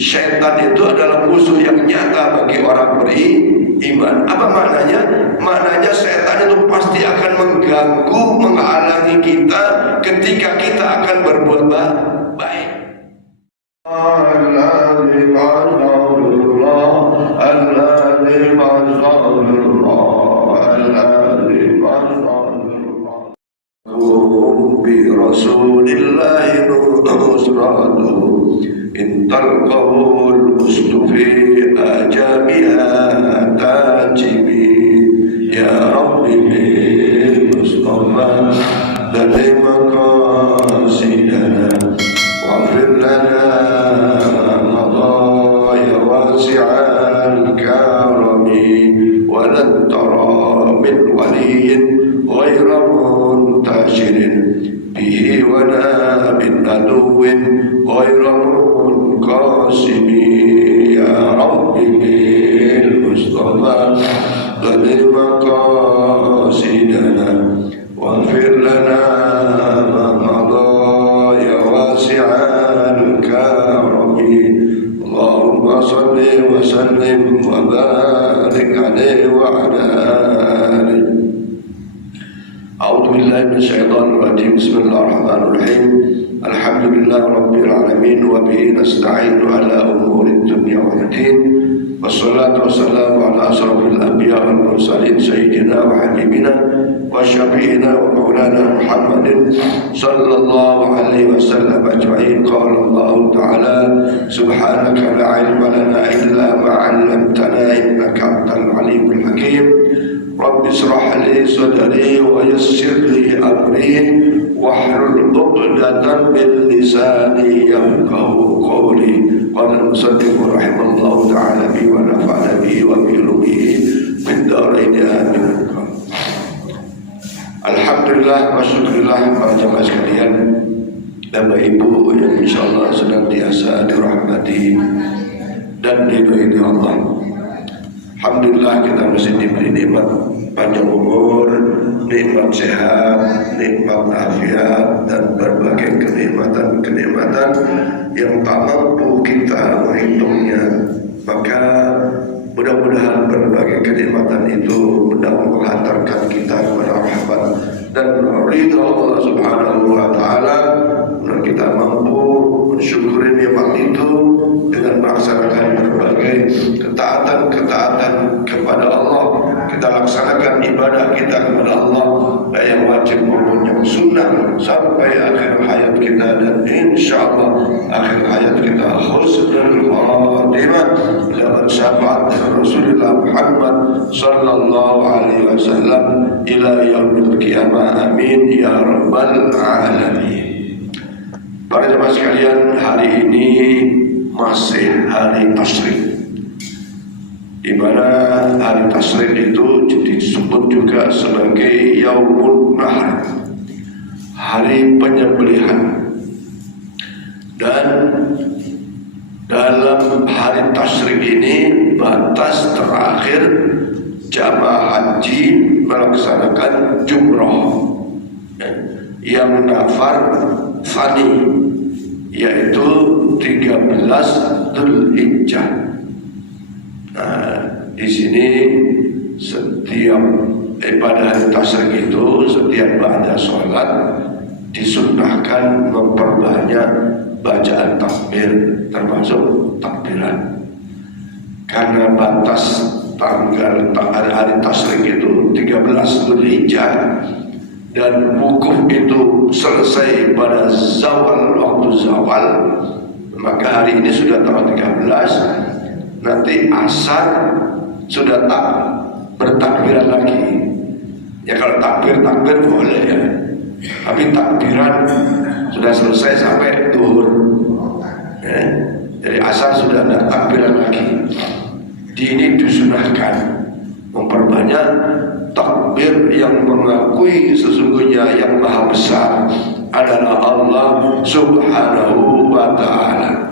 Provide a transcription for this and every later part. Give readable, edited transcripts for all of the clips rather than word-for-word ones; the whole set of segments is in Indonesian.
Syaitan itu adalah musuh yang nyata bagi orang beriman. Apa maknanya? Maknanya syaitan itu pasti akan mengganggu, menghalangi kita ketika kita akan berbuat baik. Bi Rasulillahi nusratuhu intal qawul mustufi ajamiha tajibi ya Rabbi bil Mustafa dari maqasidana wa'fir lana madaya wasi'al karami walan tara min waliyin ghayra muntashirin bihi wala min aduwin ghayra munqasimi ya Rabbi bil Mustafa dari maqasidana wa'fir lana ma madaya wasi'al karami Allahumma salli wa sallim wa barik alaihi wa ala alihi. A'udzu billahi minasyaitonir rajim. Bismillahirrahmanirrahim. Alhamdulillah rabbil alamin wa bihi nasta'inu ala umurid dunya wad din. Wassalatu wassalamu ala asrofil anbiya wal mursalin sayyidina wa habibina wa syafi'ina wa maulana Muhammadin sallallahu alaihi wasallam ajma'in. Qala Allah ta'ala subhanaka la ilma lana illa ma 'allamtana innaka antal alimul hakim. Rabbi israh li sadri wa yassir li amri wahlul 'uqdatam min lisani yafqahu qawli. Qala al-musannif rahimallahu ta'ala bi wa nafa'ana bi wa bi ulumihi min darain amin. Alhamdulillah wa syukurillah para jamaah sekalian, Bapak Ibu yang insyaallah sedang biasa dirahmati dan diridhoi Allah. Alhamdulillah kita masih diberi nikmat panjang umur, nikmat sehat, nikmat afiat, dan berbagai kenikmatan-kenikmatan yang tak mampu kita menghitungnya. Maka mudah-mudahan berbagai kenikmatan itu menghantarkan kita kepada rahmat dan ridha Allah Subhanahu wa taala, dan kita mampu mensyukuri nikmat itu dengan melaksanakan berbagai ketaatan kepada Allah. Kita laksanakan ibadah kita kepada Allah, baik yang wajib maupun yang sunnah, sampai akhir hayat kita, dan insyaallah akhir hayat kita husnul khatimah dengan syafaat Rasulullah Muhammad sallallahu alaihi wasallam ila yaumil qiyamah. Amin ya rabbal alamin. Para jemaah sekalian, hari ini masih hari Tasyrik, di mana hari Tasyrik itu disebut juga sebagai Yaumun Nahr, hari penyembelihan. Dan dalam hari Tasyrik ini batas terakhir jamaah haji melaksanakan jumroh yang nafar Fani, yaitu 13 Dzulhijjah. Nah, di sini setiap pada hari Tasyrik itu, setiap ba'da sholat disunnahkan memperbanyak bacaan takbir, termasuk takbiran. Karena batas tanggal hari Tasyrik itu 13 Dzulhijjah, dan wukuf itu selesai pada zawal, waktu zawal, maka hari ini sudah tanggal 13. Nanti asar sudah tak bertakbiran lagi. Ya kalau takbir boleh ya, tapi takbiran sudah selesai sampai duhur ya. Jadi asar sudah tidak takbiran lagi. Di ini disunahkan memperbanyak takbir yang mengakui sesungguhnya yang maha besar adalah Allah Subhanahu wa ta'ala.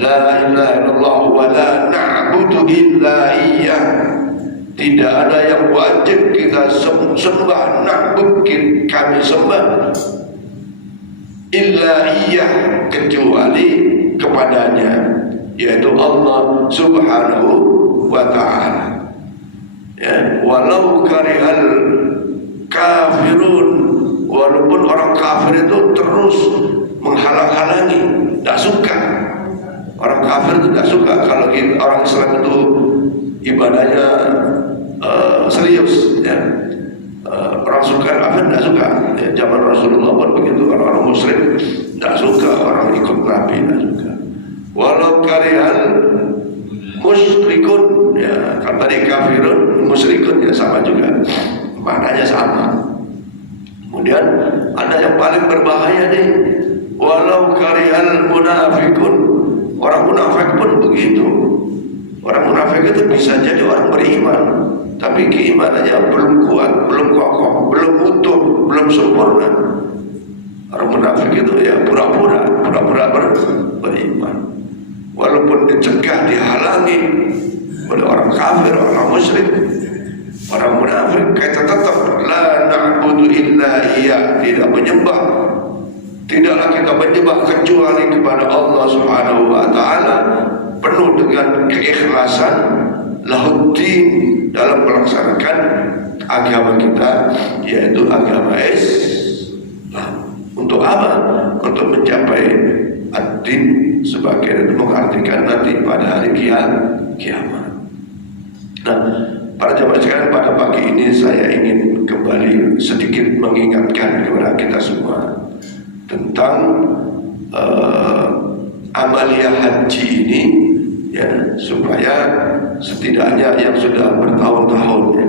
La ilaha illallah wa la na'budu illa iyyah. Tidak ada yang wajib kita sembah, na'bud kami sembah, illa iyyah, kecuali kepadanya, yaitu Allah Subhanahu wa ta'ala. Ya, walau karihal kafirun, walaupun orang kafir itu terus menghalang-halangi, tidak suka. Orang kafir itu tidak suka kalau orang Islam itu ibadahnya serius, ya. Orang suka, kafir tidak suka. Ya, zaman Rasulullah pun begitu. Kalau orang Muslim tidak suka, orang ikut Nabi tidak suka. Walau karihal musyrikun, ya kan tadi kafirun, musyrikun ya sama juga, maknanya sama. Kemudian ada yang paling berbahaya nih, walau karihal munafikun, orang munafik pun begitu. Orang munafik itu bisa jadi orang beriman, tapi keimanannya belum kuat, belum kokoh, belum utuh, belum sempurna. Orang munafik itu ya pura-pura beriman, walaupun dicegah, dihalangi oleh orang kafir, orang musyrik, orang munafik, kita tetap la na'budu illa iya, tidak menyembah, tidaklah kita menyembah kecuali kepada Allah Subhanahu wa ta'ala, penuh dengan keikhlasan, lahuddin, dalam melaksanakan agama kita, yaitu agama Islam. Untuk apa? Untuk mencapai ad-din, sebagian itu mengartikan nanti pada hari kiamat. Nah, para jamaah sekalian, pada pagi ini saya ingin kembali sedikit mengingatkan kepada kita semua tentang amaliyah haji ini, ya, supaya setidaknya yang sudah bertahun-tahun, ya.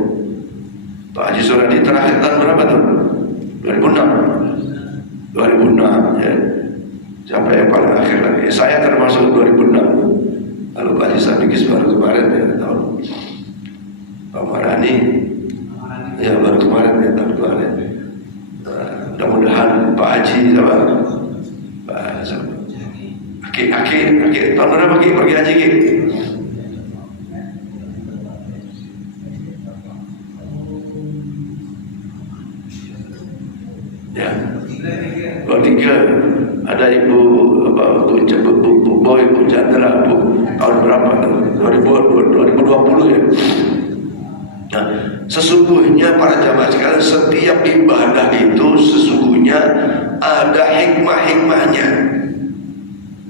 Pak Haji Suradi terakhir tahun berapa tuh? 2006, ya. Siapa yang paling akhir lagi? Saya termasuk 2006. Lalu Pak Haji Sabikis baru kemarin, ya, tahun. Pak Marani, ya baru kemarin, ya, tahun kemarin. Mudah-mudahan Pak Haji sama Pak Aki, tahun berapa Ki pergi haji Ki? Ya, 23. Ada ibu Bu Boy, Bu Chandra, Bu, tahun berapa tuh? 2020 ya. Nah, sesungguhnya para jamaah sekalian, setiap ibadah itu sesungguhnya ada hikmah-hikmahnya.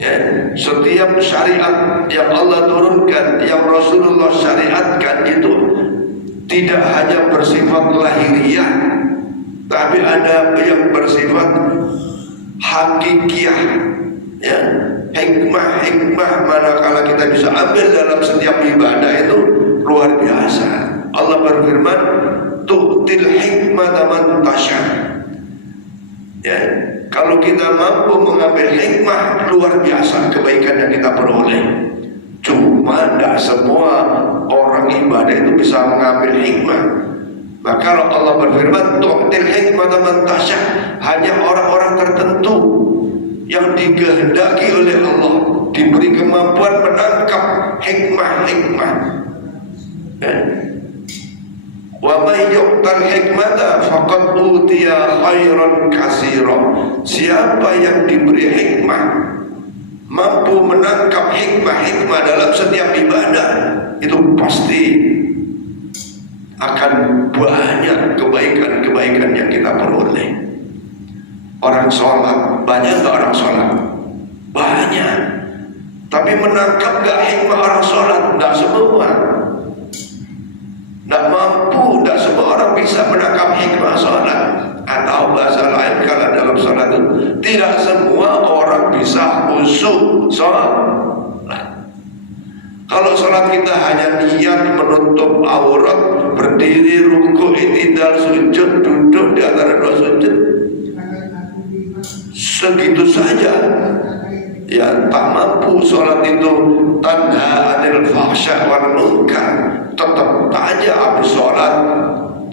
Ya, setiap syariat yang Allah turunkan, yang Rasulullah syariatkan itu tidak hanya bersifat lahiriah, tapi ada yang bersifat hakikiyah. Ya, hikmah-hikmah manakala kita bisa ambil dalam setiap ibadah itu luar biasa. Allah berfirman, tu'til hikmata man tasya. Ya, kalau kita mampu mengambil hikmah, luar biasa kebaikan yang kita peroleh. Cuma tidak semua orang ibadah itu bisa mengambil hikmah. Maka kalau Allah berfirman, tu'til hikmata man tasya, hanya orang-orang tertentu yang dikehendaki oleh Allah diberi kemampuan menangkap hikmah-hikmah. Ya. Wa may yu'tal hikmata faqad utiya khairan katsira. Siapa yang diberi hikmah, mampu menangkap hikmah-hikmah dalam setiap ibadah, itu pasti akan banyak kebaikan-kebaikan yang kita peroleh. Orang sholat, banyak gak orang sholat? Banyak. Tapi menangkap gak hikmah orang sholat? Tidak semua. Tidak mampu, tidak semua orang bisa menangkap hikmah sholat. Atau bahasa lain, kalau dalam sholat itu tidak semua orang bisa khusyuk sholat. Kalau sholat kita hanya niat menutup aurat, berdiri, ruku, i'tidal, sujud, duduk di antara dua sujud, segitu saja, ya tak mampu sholat itu tanha anil fahsya wal munkar. Tetap aja habis sholat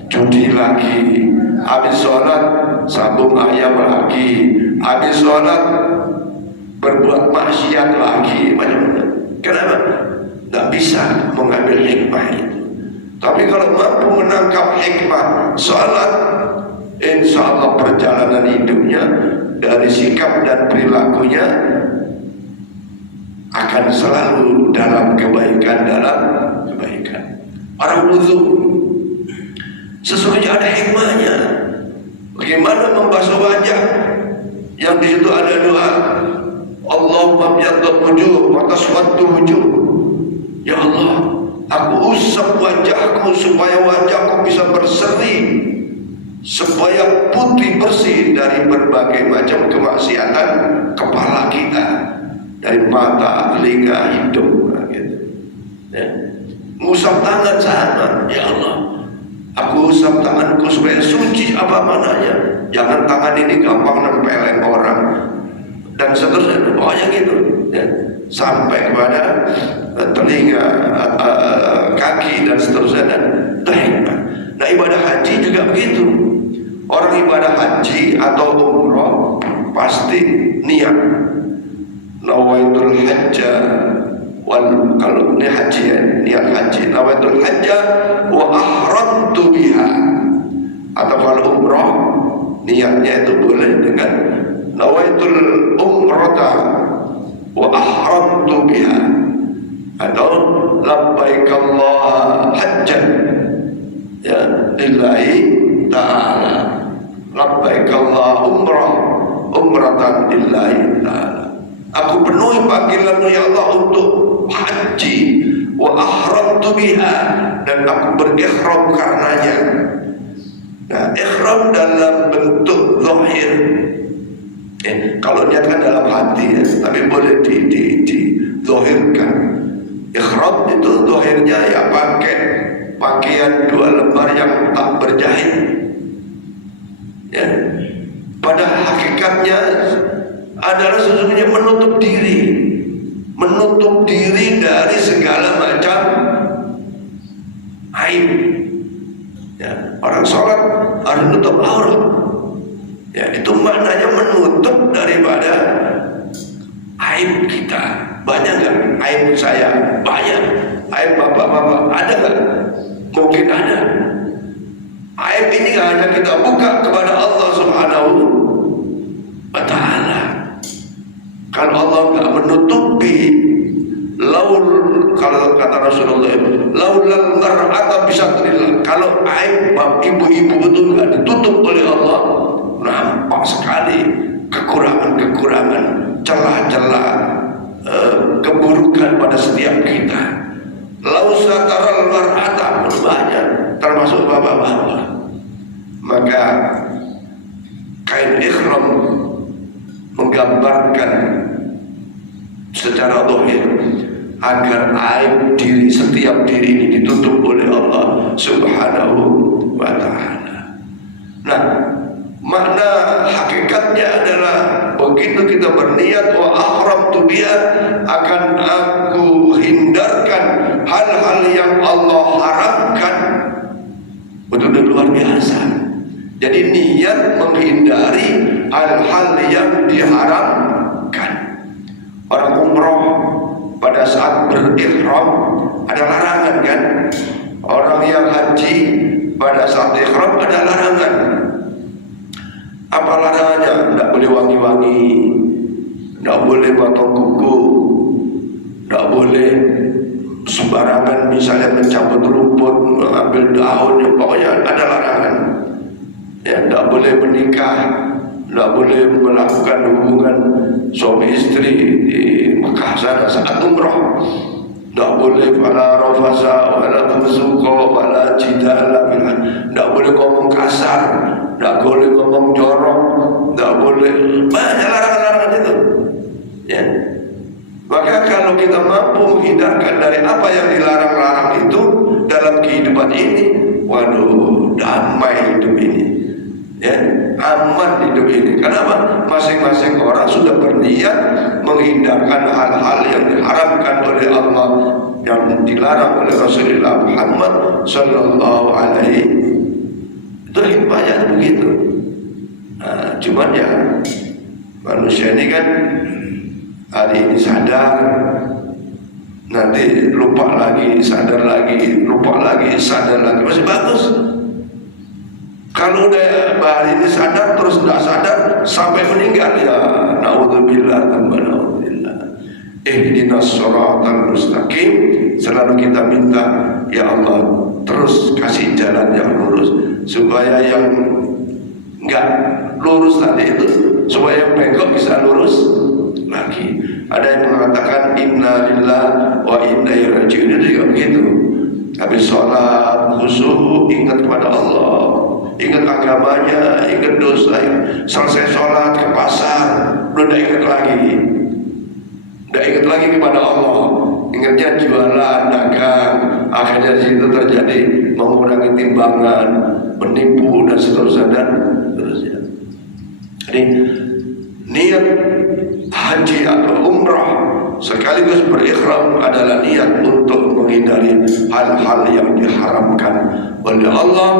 judi lagi, habis sholat sambung ayam lagi, habis sholat berbuat maksiat lagi, macam-macam. Kenapa? Tidak bisa mengambil hikmah itu. Tapi kalau mampu menangkap hikmah sholat, insya Allah perjalanan hidupnya dari sikap dan perilakunya akan selalu dalam kebaikan. Orang wudu sesungguhnya ada hikmahnya. Bagaimana membasuh wajah yang di situ ada doa, Allahumma biyaddat wujuh wa taswaddu wujuh. Ya Allah, aku usap wajahku supaya wajahku bisa berseri, supaya putih bersih dari berbagai macam kemaksiatan kepala kita, dari mata, telinga, hidung, gitu. Ya. Ngusap tangan sama, ya Allah, aku usap tanganku supaya suci apa mananya. Jangan tangan ini gampang nempelin orang dan seterusnya. Pokoknya gitu, ya. Sampai kepada telinga, kaki dan seterusnya. Dan nah, ibadah haji juga begitu. Orang ibadah haji atau umroh pasti niat nawaitul hajja wal, kalau ini haji ya, niat haji nawaitul hajja wa ahramtu biha. Atau kalau umroh niatnya itu boleh dengan nawaitul umrata wa ahramtu biha, atau labbaik Allah hajjan ya lillahi ta'ala, labbaik Allah umratan lillahi ta'ala. Aku penuhi panggilanmu ya Allah untuk haji, wa ahramtu biha, dan aku berikhram karenanya. Nah, ikhram dalam bentuk zahir, kalau niatkan dalam hati ya, tapi boleh dizahirkan. Ikhram itu zahirnya ya pakai pakaian 2 lembar yang tak berjahit, ya. Pada hakikatnya adalah sesungguhnya menutup diri dari segala macam aib. Ya, orang sholat harus menutup aurat. Ya, itu maknanya menutup daripada aib kita. Banyak nggak aib saya? Banyak. Aib bapak-bapak ada nggak? Mungkin ada. Aib ini hanya kita buka kepada Allah Subhanahu wa Ta'ala. Kalau Allah nggak menutupi, kalau kata Rasulullah, laulal mar'ata bisatrillah, kalau aib ibu-ibu itu nggak ditutup oleh Allah, nampak sekali kekurangan-kekurangan, celah-celah, keburukan pada setiap kita. Lausataral mar'ata pun banyak, termasuk bapak-bapak. Maka kain ikhram menggambarkan secara zahir agar aib diri, setiap diri ini ditutup oleh Allah Subhanahu wa Ta'ala. Nah, makna hakikatnya adalah begitu kita berniat wa ahramtu biha, akan aku hindarkan hal-hal yang Allah haramkan. Betul-betul luar biasa. Jadi niat menghindari hal-hal yang diharamkan. Orang umroh pada saat berihram ada larangan kan? Orang yang haji pada saat ihram ada larangan. Apa larangannya? Tidak boleh wangi-wangi, tidak boleh potong kuku, tidak boleh sembarangan misalnya mencabut rumput, mengambil daun, pokoknya ada larangan. Ya, tidak boleh menikah, tidak boleh melakukan hubungan suami istri di Mekah sana saat umrah. Tidak boleh wala rafasa wala fusuqa wala jidala, tidak boleh ngomong kasar, tidak boleh ngomong jorok, tidak boleh, banyak larangan-larangan itu. Ya. Maka kalau kita mampu menghindarkan dari apa yang dilarang-larang itu dalam kehidupan ini, waduh, damai hidup ini, ya, aman hidup ini. Kenapa? Masing-masing orang sudah berniat menghindarkan hal-hal yang diharamkan oleh Allah, yang dilarang oleh Rasulullah Muhammad Sallallahu Alaihi. Itu hikmahnya begitu. Nah, cuman ya manusia ini kan hari ini sadar, nanti lupa lagi, sadar lagi, lupa lagi, sadar lagi. Masih bagus. Kalau udah hari ini sadar terus tidak sadar sampai meninggal, ya naudzubillah, naudzubillah. ihdinas shiratal mustaqim, selalu kita minta, ya Allah terus kasih jalan yang lurus, supaya yang enggak lurus tadi itu, supaya yang bengkok bisa lurus lagi. Ada yang mengatakan inna lillahi wa inna ilaihi raji'un, itu juga begitu. Habis sholat khusyuk, ingat kepada Allah, ingat agamanya, ingat dosa. Selesai sholat ke pasar, udah ingat lagi, udah ingat lagi kepada Allah. Ingatnya jualan, dagang, akhirnya di situ terjadi mengurangi timbangan, menipu dan seterusnya. Jadi niat haji atau umrah sekaligus berikhram adalah niat untuk menghindari hal-hal yang diharamkan oleh Allah,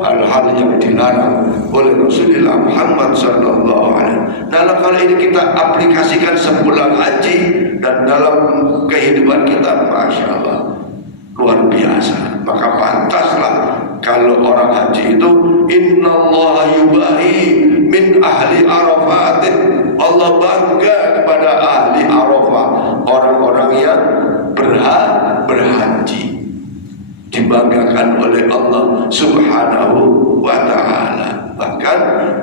hal-hal yang dilarang oleh Rasulullah Muhammad sallallahu alaihi wasallam. Dalam hal ini kita aplikasikan sepulang haji dan dalam kehidupan kita, masya Allah, luar biasa. Maka pantaslah kalau orang haji itu innallaha yubahi min ahli Arafat, Allah bangga kepada ahli Arafah, orang-orang yang berhaji, dibanggakan oleh Allah subhanahu wa ta'ala. Bahkan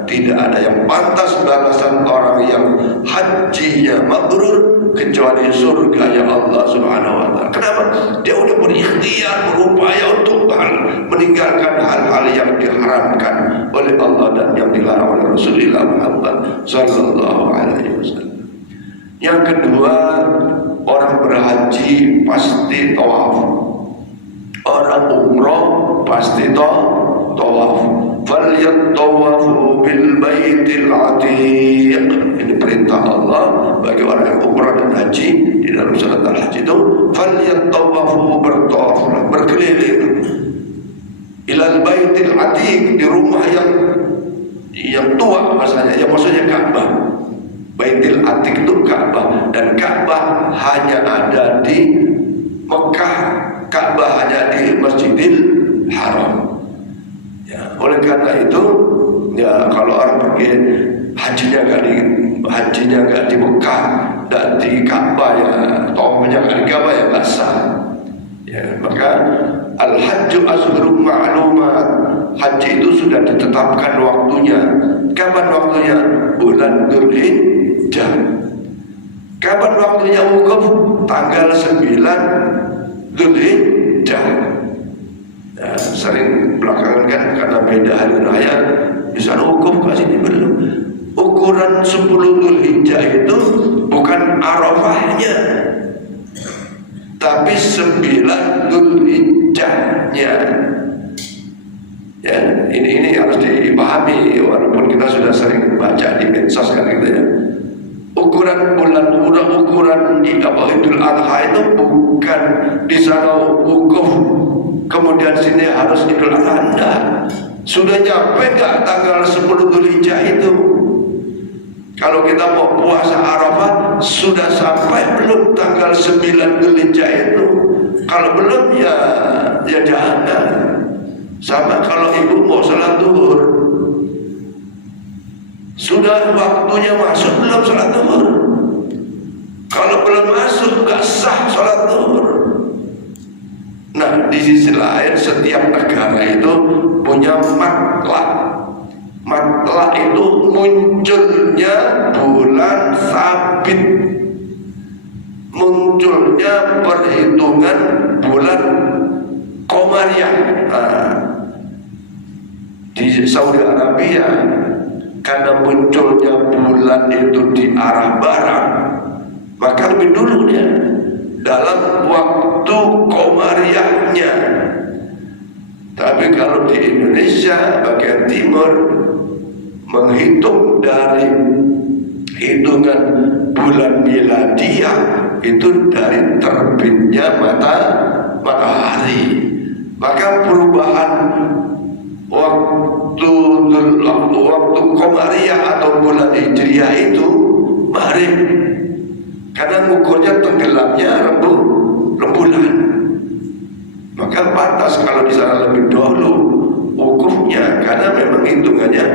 tidak ada yang pantas balasan orang yang hajinya mabrur kecuali surga ya Allah subhanahu wa ta'ala. Kenapa? Dia udah berikhtiar, berupaya untuk meninggalkan hal-hal yang diharamkan oleh Allah dan yang dilarang oleh Rasulullah Muhammad sallallahu alaihi wasallam. Yang kedua, orang berhaji pasti tawaf. Orang umrah pasti tawaf. Falyattawafu bil baitil atiq. Ini perintah Allah bagi orang yang umrah dan haji di dalam surat Al-Hajj itu. Falyattawafu, bertawaflah, berkeliling ilal baitil atiq, di rumah yang tua maksudnya, yang maksudnya Ka'bah. Baitil atiq itu Ka'bah, dan Ka'bah hanya ada di Mekah, Ka'bah hanya di Masjidil Haram. Ya, oleh karena itu, ya kalau orang pergi hajinya nggak di Mekah dan di Ka'bah, ya tawafnya nggak di Ka'bah, ya nggak sah. Ya, maka al-hajju ashhurum ma'lumat, haji itu sudah ditetapkan waktunya. Kapan waktunya? Bulan Dzulhijjah. Kapan waktunya wukuf? Tanggal 9 Dzulhijjah. Ya, sering belakangan kan karena beda hari raya, di sana wukuf, ke sini belum. Ukuran 10 Dzulhijjah itu bukan Arafahnya, tapi 9 Dzulhijjahnya. Ya, ini harus dipahami, walaupun kita sudah sering baca di medsos kan gitu ya. Ukuran Idul Adha itu bukan di sana wukuf kemudian sini harus Idul Adha. Anda sudah nyampe nggak tanggal 10 Dzulhijjah itu? Kalau kita mau puasa Arafah, sudah sampai belum tanggal 9 Dzulhijjah itu? Kalau belum, ya jangan. Sama kalau ibu mau sholat zuhur, sudah waktunya masuk belum sholat zuhur? Kalau belum masuk, gak sah sholat zuhur. Nah, di sisi lain setiap negara itu punya matlak. Matlak itu munculnya bulan sabit, munculnya perhitungan bulan Qamariyah. Di Saudi Arabia, karena munculnya bulan itu di arah barat, maka lebih dulu dia dalam waktu Qamariyahnya. Tapi kalau di Indonesia bagian timur, menghitung dari hitungan bulan miladiah itu dari terbitnya matahari. Maka perubahan waktu Qamariyah atau bulan Hijriah itu maghrib, karena ukurnya tenggelamnya rembulan. Maka pantas kalau di sana lebih dahulu wukufnya, karena memang hitungannya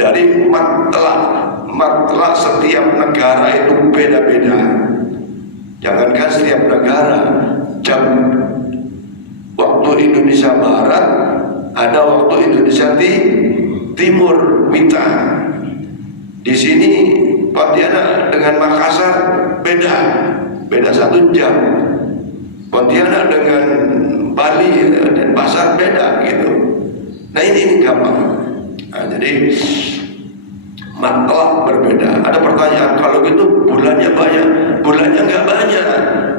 dari matlak setiap negara itu beda-beda. Jangankan setiap negara, jam waktu Indonesia Barat ada waktu Indonesia Timur, Wita. Di sini Pontianak dengan Makassar beda 1 jam. Pontianak dengan Bali dan Pasar beda gitu. Nah ini gampang. Nah, jadi matlab berbeda. Ada pertanyaan, kalau gitu bulannya banyak? Bulannya nggak banyak,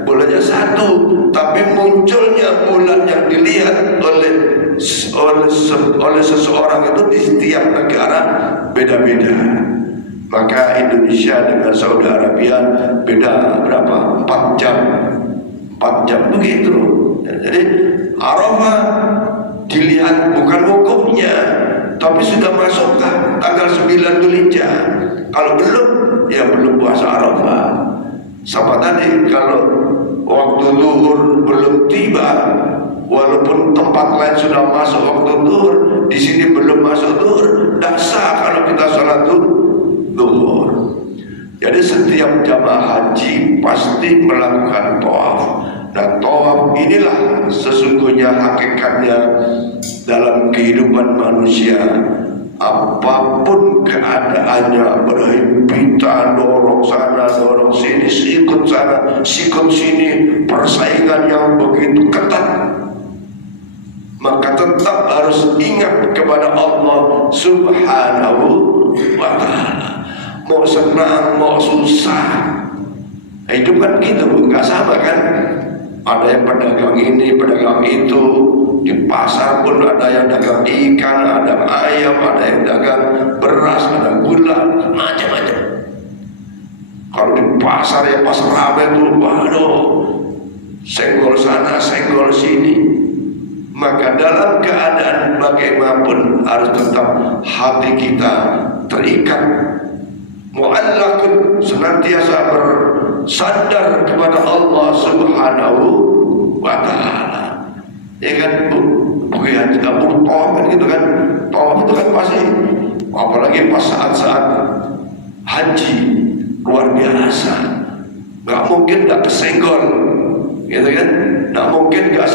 bulannya 1, tapi munculnya bulan yang dilihat oleh seseorang itu di setiap negara beda-beda. Maka Indonesia dengan Saudi Arabia beda berapa? 4 jam begitu. Jadi Arafah dilihat bukan wukufnya, tapi sudah masuk tanggal 9 Dzulhijjah. Kalau belum, ya belum puasa Arafah. Sama tadi, kalau waktu zuhur belum tiba, walaupun tempat lain sudah masuk waktu zuhur, di sini belum masuk zuhur, tidak sah kalau kita sholat zuhur. Jadi setiap jamaah haji pasti melakukan tawaf. Dan tawaf inilah sesungguhnya hakikatnya dalam kehidupan manusia. Apapun keadaannya, berhimpitan, dorong sana, dorong sini, sikut sana, sikut sini, persaingan yang begitu ketat, maka tetap harus ingat kepada Allah Subhanahu wa ta'ala. Mau senang, mau susah, hidup kan gitu, nggak sama kan? Ada yang pedagang ini, pedagang itu. Di pasar pun ada yang dagang ikan, ada ayam, ada yang dagang beras, ada gula, macam-macam. Kalau di pasar ya pasar ramai tuh, waduh, senggol sana, senggol sini. Maka dalam keadaan bagaimanapun harus tetap hati kita terikat, mu'allaqun, senantiasa bersandar kepada Allah Subhanahu wa ta'ala. Ya kan, bukan kampung tawaf kan gitu kan. Tawaf itu kan pasti, apalagi pas saat-saat haji, luar biasa. Gak mungkin gak kesenggol, gitu kan. Gak mungkin gak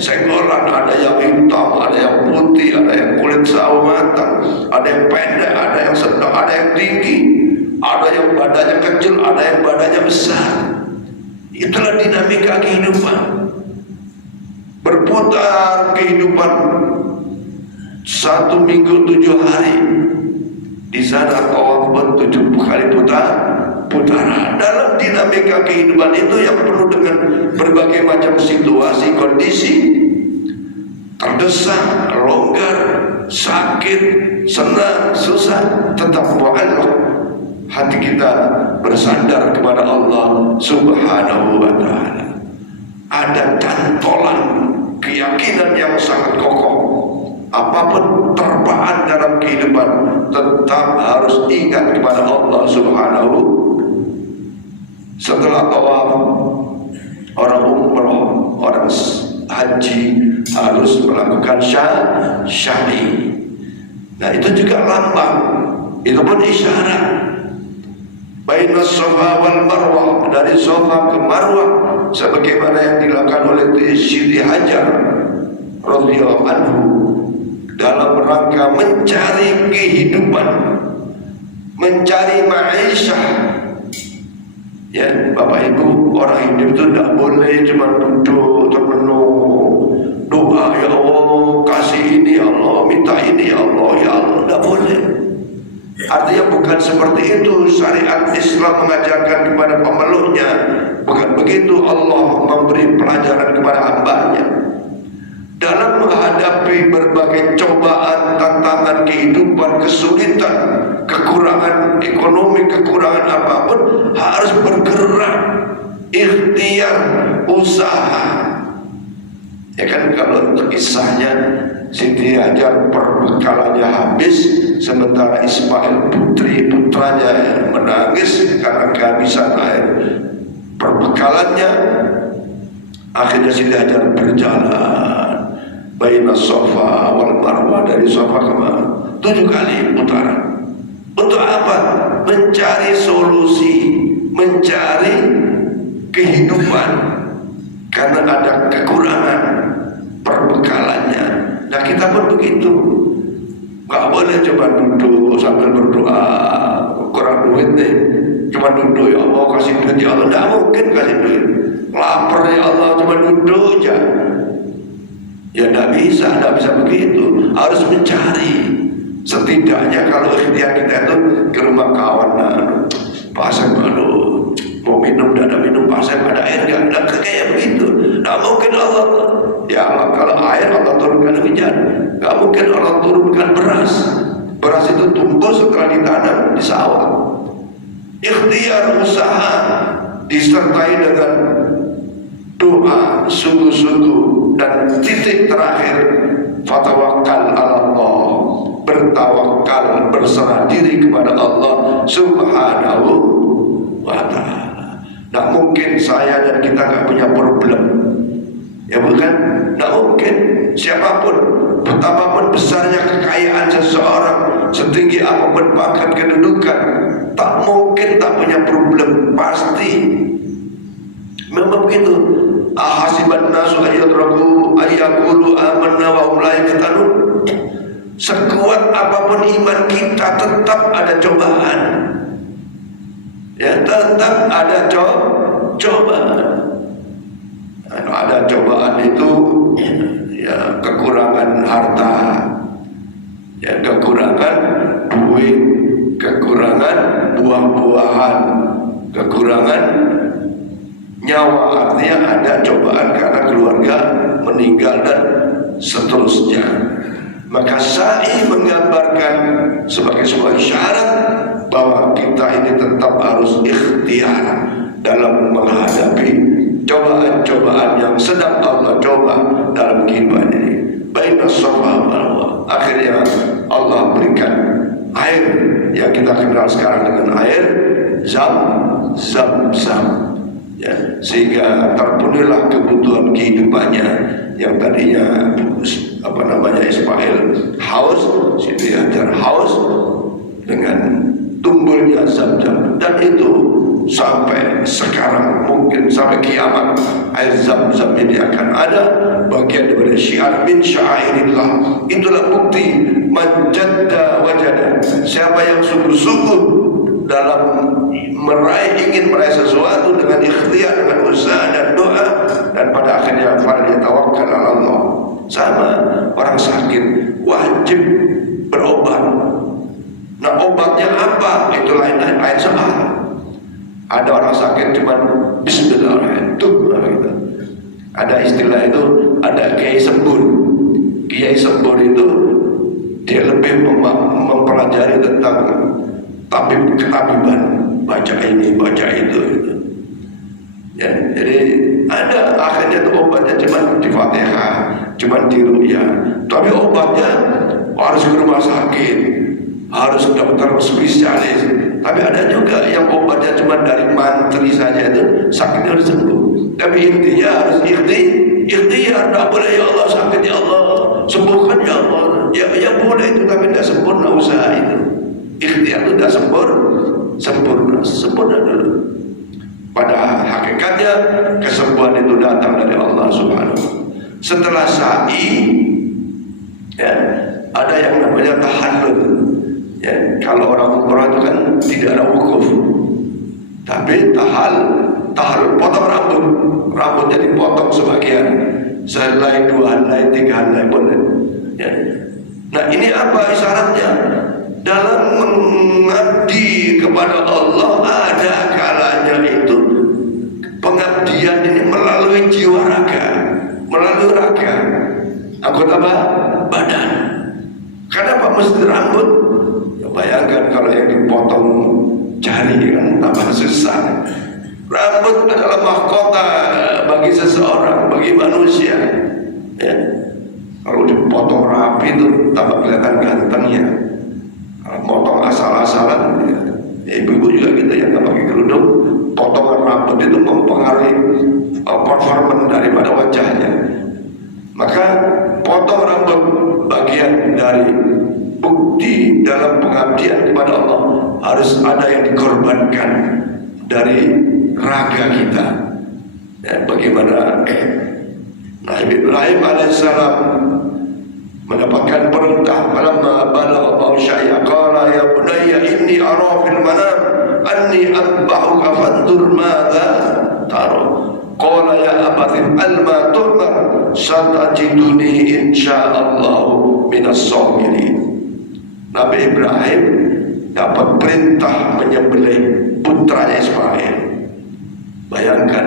senggolan. Ada yang hitam, ada yang putih, ada yang kulit sawo matang, ada yang pendek, ada yang sedang, ada yang tinggi, ada yang badannya kecil, ada yang badannya besar. Itulah dinamika kehidupan. Berputar kehidupan 1 minggu 7 hari. Di sana tawaf pun 70 kali putaran. Dalam dinamika kehidupan itu yang penuh dengan berbagai macam situasi, kondisi, terdesak, longgar, sakit, senang, susah, tetap mu'allaq. Hati kita bersandar kepada Allah Subhanahu wa ta'ala. Ada cantolan keyakinan yang sangat kokoh. Apapun terpaan dalam kehidupan, tetap harus ingat kepada Allah Subhanahu. Setelah tawaf, orang umrah, orang haji harus melakukan sya'i. Nah itu juga lambang, itu pun isyarat. Baina Safa wal Marwah, dari Safa ke Marwah, sebagaimana yang dilakukan oleh Siti Hajar radhiyallahu anhu dalam rangka mencari kehidupan, mencari ma'isyah. Ya, Bapak Ibu, orang hidup itu tidak boleh cuma duduk termenung, doa ya Allah, kasih ini ya Allah, minta ini ya Allah, ya Allah, tidak boleh. Artinya bukan seperti itu syariat Islam mengajarkan kepada pemeluknya. Bukan begitu Allah memberi pelajaran kepada hambanya. Dalam menghadapi berbagai cobaan, tantangan kehidupan, kesulitan, kekurangan ekonomi, kekurangan apapun, harus bergerak, ikhtiar, usaha. Ya kan, kalau kisahnya Siti Hajar perbekalannya habis, sementara Ismail putranya menangis karena kehabisan air perbekalannya. Akhirnya Siti Hajar berjalan baina Safa wal Marwah, dari Safa ke Marwah 7 kali putaran. Untuk apa? Mencari solusi, mencari kehidupan karena ada kekurangan perbekalannya. Nah kita pun begitu, nggak boleh cuma duduk sambil berdoa, kurang duit nih, cuma duduk ya Allah kasih duit ya Allah, nggak mungkin kasih duit. Lapar ya Allah cuma duduk aja, ya nggak bisa begitu, harus mencari. Setidaknya kalau ikhtiar kita itu ke rumah kawan, Pak Asep, aduh mau minum, tidak ada minum, Pak Asep ada air nggak? Nah, kayak begitu. Nggak mungkin Allah, ya Allah, kalau air Allah turunkan hujan, nggak mungkin Allah turunkan beras. Beras itu tumbuh setelah ditanam di sawah. Ikhtiar, usaha disertai dengan doa, sungguh-sungguh, dan titik terakhir fatawakkal ala Allah, bertawakal, berserah diri kepada Allah Subhanahu wa ta'ala. Tidak mungkin saya dan kita nggak punya problem, ya bukan? Tidak mungkin. Siapapun, betapapun besarnya kekayaan seseorang, setinggi apapun pangkat kedudukan, tak mungkin tak punya problem, pasti. Memang begitu. Ahasiban nasu ayatraku ayakulu amanna wa hum la yaftanun. Sekuat apapun iman kita tetap ada cobaan. Ya, tetap ada cobaan. Ada cobaan itu ya kekurangan harta, ya kekurangan duit, kekurangan buah-buahan, kekurangan nyawa, artinya ada cobaan karena keluarga meninggal dan seterusnya. Maka sa'i menggambarkan sebagai sebuah syarat bahwa kita ini tetap harus ikhtiar dalam menghadapi cobaan-cobaan yang sedang Allah coba dalam kehidupan ini. Baina safa wal marwa. Akhirnya Allah berikan air yang kita kenal sekarang dengan air zam-zam. Ya, sehingga terpenuhilah kebutuhan kehidupannya yang tadinya Ismail haus, Siti Hajar haus dengan tumbuhnya zam-zam, dan itu sampai sekarang mungkin sampai kiamat air zam-zam ini akan ada bagian dari syiar min syairillah. Itulah bukti manjadda wajada. Siapa yang sungguh-sungguh dalam ingin meraih sesuatu dengan ikhtiar, dengan usaha dan doa, dan pada akhirnya falyatawakkal 'ala Allah. Sama orang sakit wajib berobat. Nah obatnya apa? Itu lain soal. Ada orang sakit cuman bismillahirrahmanirrahim. Ada istilah itu, ada kiai sembur. Kiai sembur itu dia lebih mempelajari tentang ketabiban, baca ini, baca itu. Ya, jadi ada akhirnya itu obatnya cuma di Fatihah, cuma di ruqyah. Tapi obatnya harus ke rumah sakit, harus ke dokter spesialis. Tapi ada juga yang obatnya cuma dari mantri saja, itu sakitnya harus sembuh. Tapi intinya harus ikhtiar. Tak boleh ya Allah sakit ya Allah, sembuhkan ya Allah. Ya boleh itu, tapi tidak sempurna usaha itu. Ikhtiar itu tidak sempurna dulu. Pada hakikatnya kesembuhan itu datang dari Allah Subhanahu. Setelah sa'i, ya, ada yang namanya tahallul. Ya, kalau orang umrah itu kan tidak ada wukuf, tapi tahallul potong rambutnya dipotong sebagian, sehelai, 2 helai, 3 helai boleh. Ya. Nah ini apa isyaratnya? Dalam mengabdi kepada Allah ada kalanya itu pengabdian ini melalui jiwa raga, melalui raga, anggota badan. Kenapa mesti rambut? Ya, bayangkan kalau yang dipotong jari kan tambah susah. Rambut adalah mahkota bagi seseorang, bagi manusia. Ya. Kalau dipotong rapi itu tambah kelihatan gantengnya. Potong asal-asalan, ya, ibu-ibu juga gitu yang nggak pakai kerudung, potongan rambut itu mempengaruhi performa daripada wajahnya. Maka potong rambut bagian dari bukti dalam pengabdian kepada Allah. Harus ada yang dikorbankan dari raga kita, Ya, bagaimana Nabi Ibrahim alaihissalam mendapatkan perintah malamma balagha ma'syaya qala ya bunayya inni ara fil manam anni adbahuka fandur madza tara qala ya abati alma tu'mar satajiduni insyaallah minas sabirin. Nabi Ibrahim dapat perintah menyembelih putranya Ismail. Bayangkan,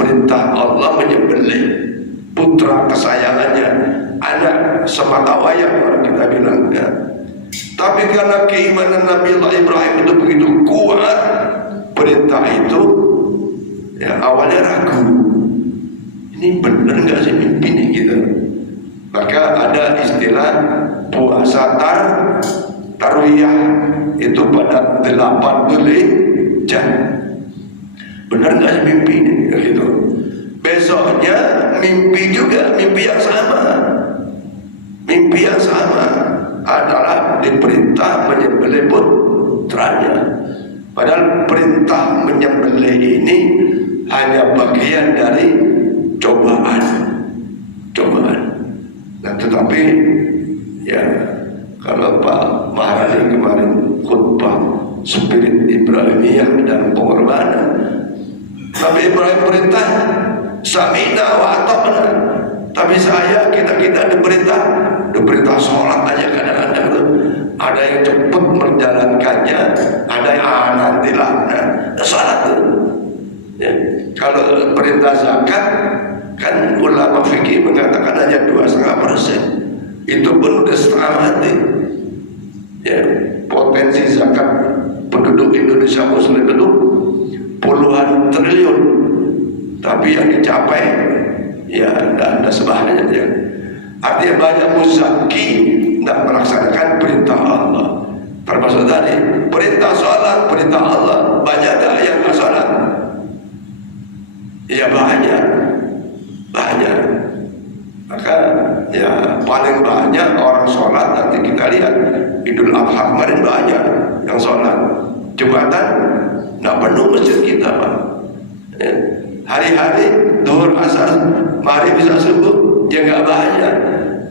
perintah Allah menyembelih putra kesayangannya, anak semata wayang orang kita bilang ya. Tapi karena keimanan Nabi Allah Ibrahim itu begitu kuat, perintah itu ya awalnya ragu, ini benar nggak sih mimpi nih gitu. Maka ada istilah puasa tarwiyah itu pada 8 Dzulhijjah. Benar nggak sih mimpi ini gitu. Besoknya mimpi juga, mimpi yang sama. Mimpi yang sama adalah diperintah menyembelih putranya. Padahal perintah menyembelih ini hanya bagian dari cobaan. Nah, tetapi ya kalau Pak Maharani kemarin khutbah spirit Ibrahimiyah dan pengorbanan, Nabi Ibrahim perintah sami'na wa ata'na. Tapi kita diperintah sholat aja kadang-kadang tuh. Ada yang cepat menjalankannya, ada yang nantilah. Nah, sholat tuh. Ya. Kalau perintah zakat kan ulama fikih mengatakan hanya 2,5%. Itu pun udah setengah mati. Ya, potensi zakat penduduk Indonesia Muslim itu puluhan triliun, tapi yang dicapai ya tidak sebanyak ya. Artinya banyak muzaki tidak melaksanakan perintah Allah. Termasuk tadi perintah sholat, perintah Allah. Banyak tak yang nggak sholat? Ya banyak. Maka ya paling banyak orang sholat nanti kita lihat Idul Adha kemarin banyak yang sholat. Jumatan nggak penuh masjid kita Pak. Ya. Hari-hari zuhur asar maghrib bisa subuh ya nggak banyak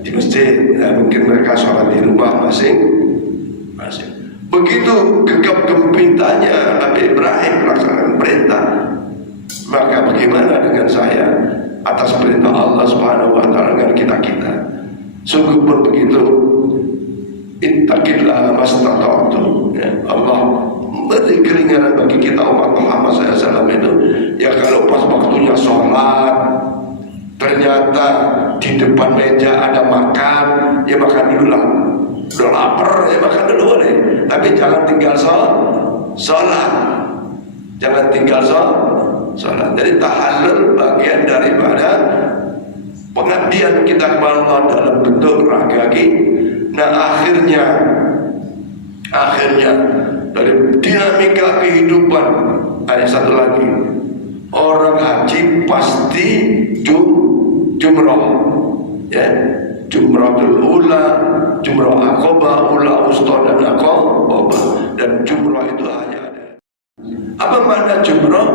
di masjid. Ya, mungkin mereka sholat di rumah masing-masing. Begitu gegap gempitanya Nabi Ibrahim melaksanakan perintah, maka bagaimana dengan saya atas perintah Allah Subhanahu wa taala dengan kita-kita? Sungguh pun begitu. Ittaqillah mastata'tum. Ya, Allah beri keringanan bagi kita umat Muhammad SAW itu. Ya kalau pas waktunya sholat ternyata di depan meja ada makan, ya makan dulu lah. Udah lapar ya makan dulu boleh. Tapi jangan tinggal sholat. Jangan tinggal sholat. Jadi tahallul bagian daripada pengabdian kita kepada Allah dalam bentuk raga kita. Nah akhirnya dari dinamika kehidupan ada satu lagi, orang haji pasti jumroh ya, jumratul ula, jumroh aqobah, ula usta dan aqobah. Dan jumroh itu hanya ada. Apa makna jumroh?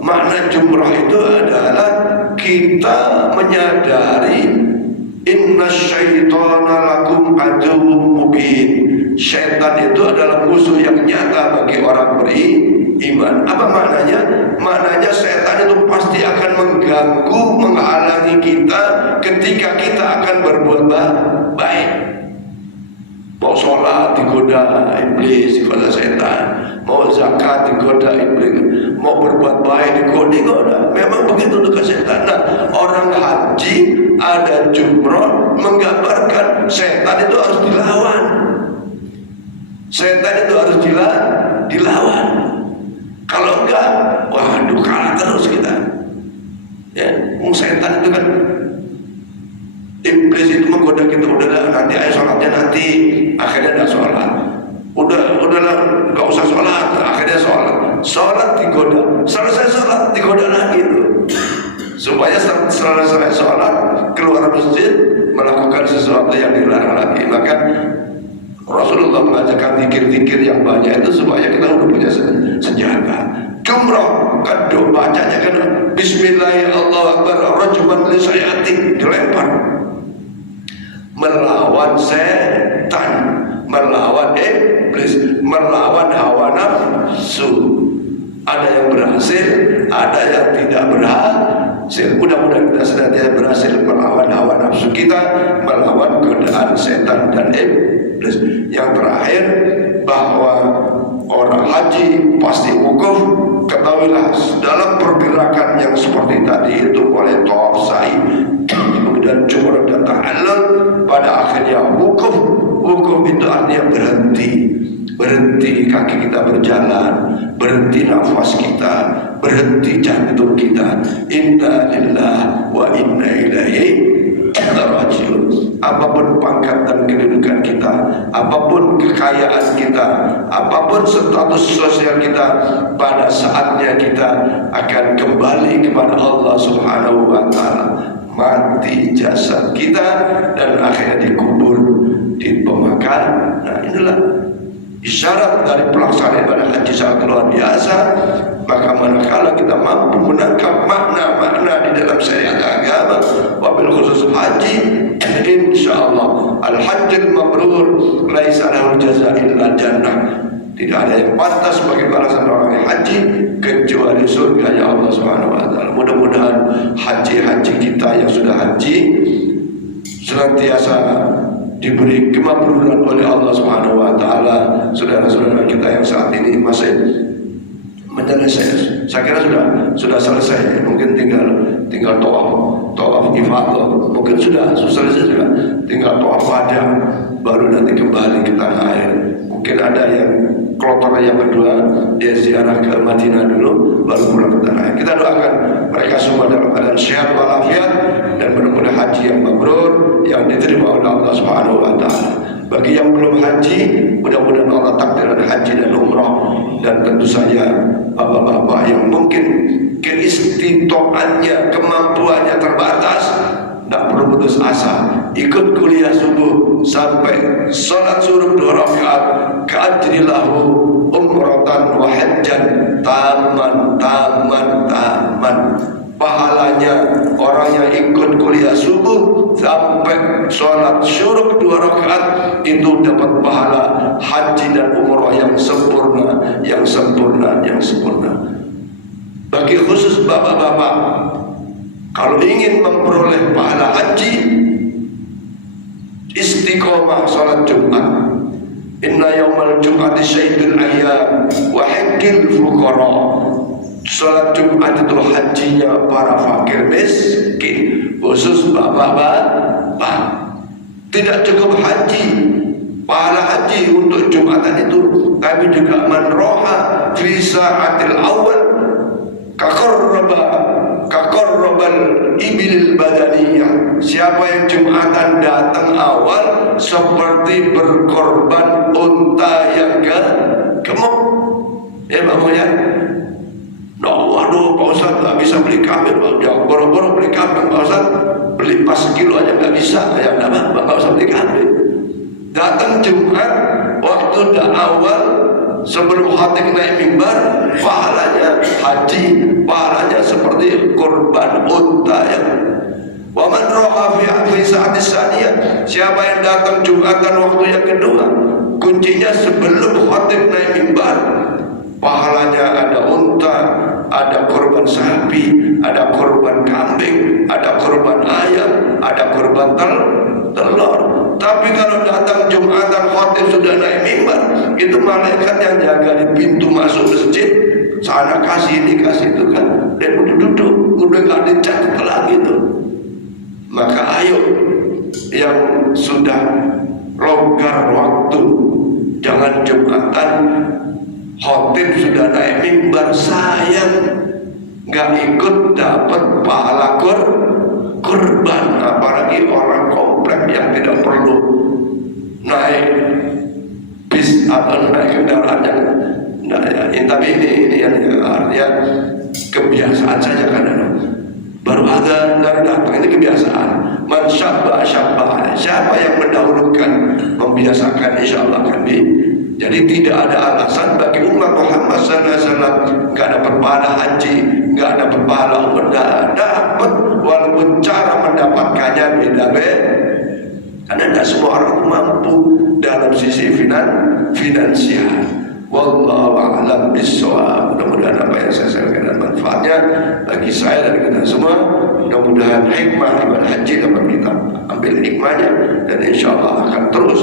Makna jumroh itu adalah kita menyadari inna syaitana lakum aduwwum mubin. Syaitan itu adalah musuh yang nyata bagi orang beriman. Apa maknanya? Maknanya syaitan itu pasti akan mengganggu, menghalangi kita ketika kita akan berbuat baik. Mau sholat digoda iblis, digoda syaitan. Mau zakat digoda iblis. Mau berbuat baik digoda. Memang begitu dengan syaitan. Nah, orang haji ada jumroh menggambarkan syaitan itu harus dilawan. Setan itu harus dilawan. Kalau enggak, waduh kalah terus kita. Ya, setan itu kan iblis itu menggoda kita. Udahlah nanti ayo sholatnya nanti. Akhirnya enggak sholat. Udahlah enggak usah sholat. Akhirnya sholat digoda. Selesai sholat digoda lagi itu. Supaya selesai sholat keluar masjid melakukan sesuatu yang dilarang lagi. Maka Rasulullah mengajarkan zikir-zikir yang banyak itu supaya kita udah punya senjata. Jumroh kan bacanya kan Bismillahirrahmanirrahim, Allahu Akbar, rajman li sayatin, dilempar. Melawan setan, melawan iblis, melawan hawa nafsu. Ada yang berhasil, ada yang tidak berhasil. Mudah-mudahan kita senantiasa berhasil melawan hawa nafsu kita, melawan godaan setan dan iblis. Yang terakhir, bahwa orang haji pasti wukuf. Ketahuilah dalam pergerakan yang seperti tadi itu, mulai tawaf, sa'i, kemudian jumrah dan tahallul, pada akhirnya wukuf. Wukuf itu artinya berhenti kaki kita berjalan, berhenti nafas kita, berhenti jantung kita. Inna lillahi wa inna ilaihi rajiun. Apapun pangkat dan kedudukan kita, apapun kekayaan kita, apapun status sosial kita, pada saatnya kita akan kembali kepada Allah Subhanahu wa Ta'ala. Mati jasad kita dan akhirnya dikubur di pemakaman. Nah, inilah isyarat dari pelaksanaan ibadah haji sangat luar biasa. Maka manakala kita mampu menangkap makna-makna di dalam syariat agama, wabil khusus haji, insyaallah al-hajjul mabrur laisa lahu jazaa illa jannah. Tidak ada yang pantas bagi balasan orang yang haji kecuali surga ya Allah Subhanahu wa Ta'ala. Mudah-mudahan haji-haji kita yang sudah haji senantiasa diberi kemabruran oleh Allah Subhanahu wa Ta'ala. Saudara-saudara kita yang saat ini masih menyelesaikan, saya kira sudah selesai, mungkin tinggal tawaf ifadah, mungkin sudah selesai, juga tinggal tawaf wada, baru nanti kembali ke tanah air. Mungkin ada yang kloter yang kedua, dia ziarah ke Madinah dulu, baru pulang ke tanah air. Kita doakan mereka semua dalam keadaan sehat walafiat dan benar-benar haji yang mabrur, yang diterima oleh Allah Subhanahu wa Ta'ala. Bagi yang belum haji, mudah-mudahan Allah takdirkan haji dan umrah. Dan tentu saja bapak-bapak yang mungkin keistiqomannya, kemampuannya terbatas, tidak perlu putus asa, ikut kuliah subuh sampai sholat subuh 2 rakaat, ka'ajrilahu umratan wa hajjan, taman. Pahalanya orang yang ikut kuliah subuh sampai sholat syuruk 2 rakaat itu dapat pahala haji dan umrah yang sempurna. Bagi khusus bapak-bapak, kalau ingin memperoleh pahala haji, istiqomah sholat Jumat. Inna yaumal jum'ati syaidul ayyam wa hajjil fuqara. Sholat Jumat itu hajinya para fakir miskin, khusus bapak-bapak. Tidak cukup haji, pahala haji untuk Jumatan itu, tapi juga man roha fi sa'atil awal kakorrobal ibil badaniyah. Siapa yang Jumatan datang awal seperti berkorban unta yang gemuk. Ya Pak Mulyan, waduh Pak Ustaz gak bisa beli kambing, jangan boro-boro beli kambing Pak Ustaz, beli pas sekilo aja gak bisa, ya gak usah beli kambing. Datang Jumat waktu awal sebelum khatib naik mimbar, pahalanya haji, pahalanya seperti korban unta yang wa man roha fi sa'atis saniyah. Siapa yang datang Jumatan waktu yang kedua, kuncinya sebelum khatib naik mimbar, pahalanya ada unta, ada korban sapi, ada korban kambing, ada korban ayam, ada korban telur. Tapi kalau datang Jumatan khatib sudah naik mimbar, itu malaikat yang jaga di pintu masuk masjid, sana kasih ini kasih itu kan, dan duduk udah gak dicatat lagi itu. Maka ayo yang sudah longgar waktu, jangan Jumatan khatib sudah naik mimbar, sayang nggak ikut dapat pahala kurban. Apalagi orang komplek yang tidak perlu naik bis atau naik kendaraan yang tapi ini artinya kebiasaan saja kan, baru ada dari datang, ini kebiasaan. Man syabba, siapa yang mendahulukan membiasakan, insya Allah akan Jadi tidak ada alasan bagi umat Muhammad SAW nggak dapat pahala haji nggak dapat pahala, dapat, walaupun cara mendapatkannya beda-beda. Karena tidak semua orang mampu dalam sisi finansial. Wallahu a'lam bishawab. Mudah-mudahan apa yang saya sampaikan ada manfaatnya bagi saya dan kita semua. Mudah-mudahan hikmah ibadah haji dapat kita ambil hikmahnya, dan insya Allah akan terus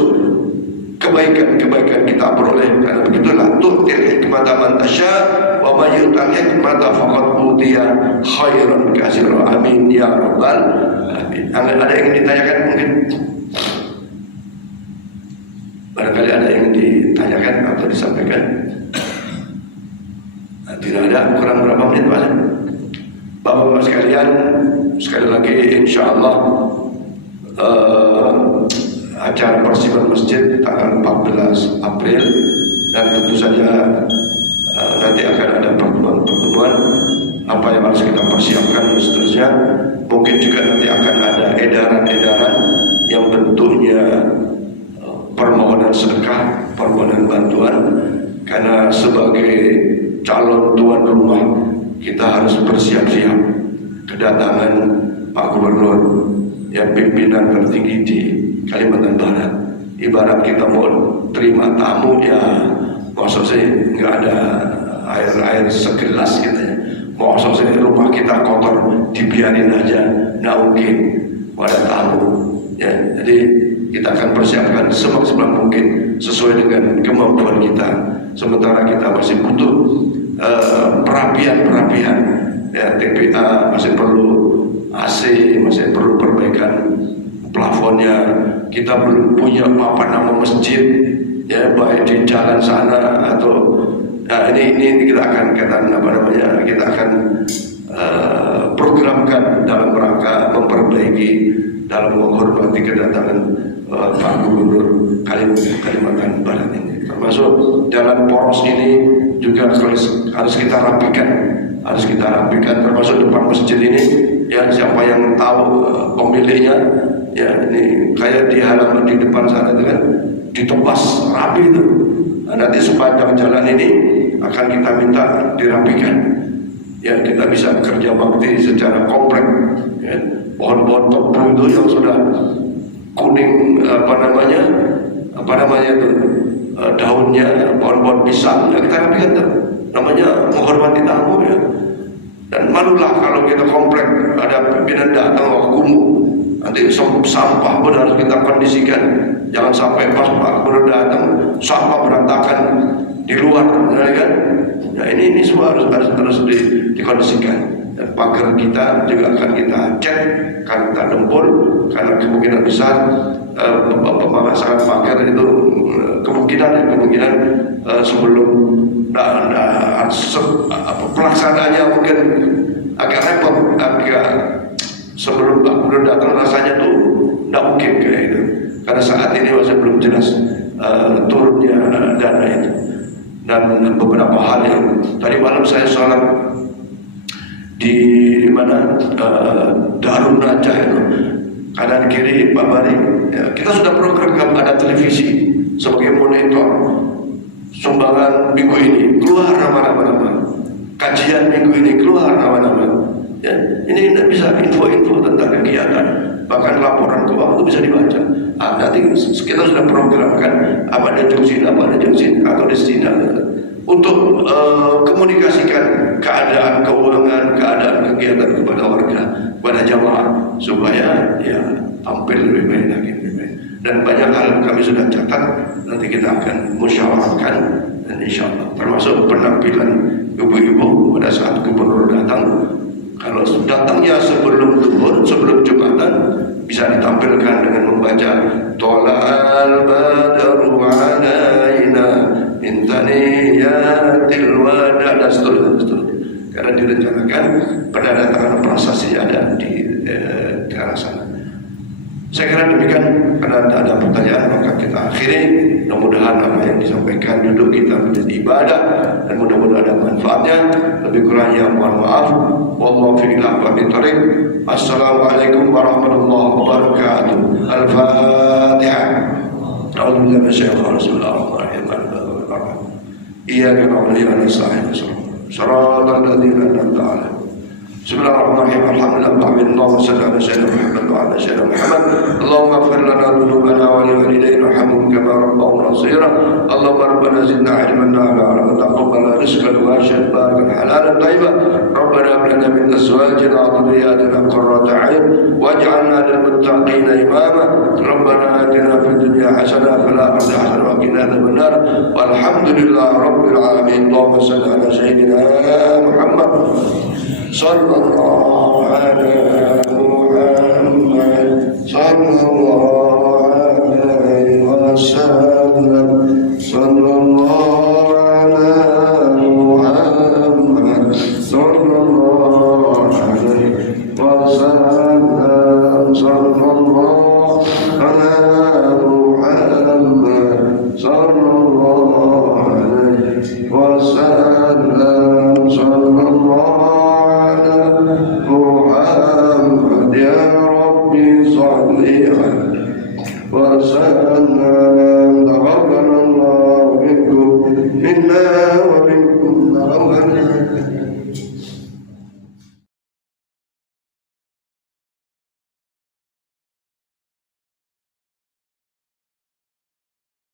kebaikan kita peroleh. Karena begitulah, tu'til hikmata man tasya wa may yu'tal hikmata faqad utiya khairan katsira. Amin ya rabbal alamin. Ada yang ditanyakan mungkin? Barangkali ada yang ditanyakan atau disampaikan. Tidak ada. Kurang berapa menit Pak? Bapak-bapak sekalian, sekali lagi insya Allah acara persiapan masjid tanggal 14 April, dan tentu saja nanti akan ada pertemuan-pertemuan apa yang harus kita persiapkan dan seterusnya. Mungkin juga nanti akan ada edaran-edaran yang bentuknya permohonan sedekah, permohonan bantuan, karena sebagai calon tuan rumah kita harus bersiap-siap kedatangan Pak Gubernur yang pimpinan tertinggi di Kalimantan Barat. Ibarat kita mau terima tamu, ya maksudnya nggak ada air segelas gitu ya. Maksudnya rumah kita kotor dibiarin aja, nggak mungkin pada tamu ya. Jadi kita akan persiapkan semaksimal mungkin sesuai dengan kemampuan kita. Sementara kita masih butuh perapian ya, TPA masih perlu AC, masih perlu perbaikan plafonnya. Kita belum punya papan nama masjid ya, baik di jalan sana atau ini kita akan kita akan programkan dalam rangka memperbaiki, dalam menghormati kedatangan Pak Gubernur Kalimantan Barat ini. Termasuk jalan poros ini juga harus kita rapikan, termasuk depan masjid ini ya. Siapa yang tahu pemiliknya ya, ini kayak di halaman di depan sana itu kan ditebas rapi itu. Nah, nanti sepanjang jalan ini akan kita minta dirapikan ya. Kita bisa kerja bakti secara komplek ya. Pohon-pohon tebu itu yang sudah kuning itu daunnya, pohon-pohon pisang ya, kita rapikan tuh. Namanya menghormati tamu ya. Dan malulah kalau kita komplek ada pimpinan datang kumuh, nanti sampah pun harus kita kondisikan. Jangan sampai pas Pak Gubernur datang sampah berantakan di luar ya kan. Nah ini semua harus dikondisikan. Dan pagar kita juga akan kita cek, akan kita dempul, karena kemungkinan besar pemasangan pagar itu kemungkinan sebelum pelaksanaannya mungkin agak repot, sebelum Pak Gubernur datang rasanya tuh tidak mungkin kayak itu, karena saat ini masih belum jelas turunnya dana itu. Dan beberapa hal yang tadi malam saya sholat di mana Darun Najah itu, kanan kiri Pak Bari ya, kita sudah program ada televisi sebagai monitor. Sumbangan minggu ini keluar nama-nama, kajian minggu ini keluar nama-nama ya. Ini tidak bisa info-info tentang kegiatan, bahkan laporan keuangan itu bisa dibaca. Nanti kita sudah programkan apa ada jungsin atau destina untuk komunikasikan keadaan keuangan, keadaan kegiatan kepada warga, kepada jamaah, supaya ya tampil lebih baik lagi. Dan banyak hal kami sudah catat, nanti kita akan musyawarahkan, dan insya Allah termasuk penampilan ibu-ibu pada saat Gubernur datang. Kalau datangnya sebelum Zuhur, sebelum Jumatan, bisa ditampilkan dengan membaca Tola'al badru alaina min thaniyatil wada dan seterusnya. Karena direncanakan penandatangan prasasti ada di arah sana. Saya kira demikian. Karena tidak ada pertanyaan, maka kita akhiri. Mudah-mudahan apa yang disampaikan duduk kita menjadi ibadah, dan mudah-mudahan ada manfaatnya. Lebih kurangnya mohon maaf. Wallahu fi'il aqwamit thariq. Assalamualaikum warahmatullahi wabarakatuh. Al-Fatihah. A'udzubillahi minasyaitonir rajim. Iyyaka na'budu wa iyyaka nasta'in. Shiratal ladzina an'amta 'alaihim Bismillahirrahmanirrahim. Alhamdulillah. Allahumma salli ala sayyidina Muhammad wa ala sayyidina Muhammad. Allahumma ighfir lana dhunubana wa li walidayna warhamhum kama rabbawna shaghira. Allahumma rabbana zidna ilman nafi'an wa taqabbal rizqan wasi'an barakan halalan thayyiban. Rabbana hab lana min azwajina wa dhurriyyatina qurrata a'yun waj'alna lil muttaqina imama. Rabbana atina fid dunya hasanah wa fil akhirati hasanah wa qina adhaban nar. Walhamdulillahi rabbil alamin. Allahumma salli ala sayyidina Muhammad sallallahu alaihi Muhammad sallallahu alaihi wasallam sallallahu alaihi Muhammad sallallahu alaihi wasallam sallallahu alaihi Muhammad sallallahu alaihi wasallam sallallahu Muhammad ya Rabbi salli wa sallam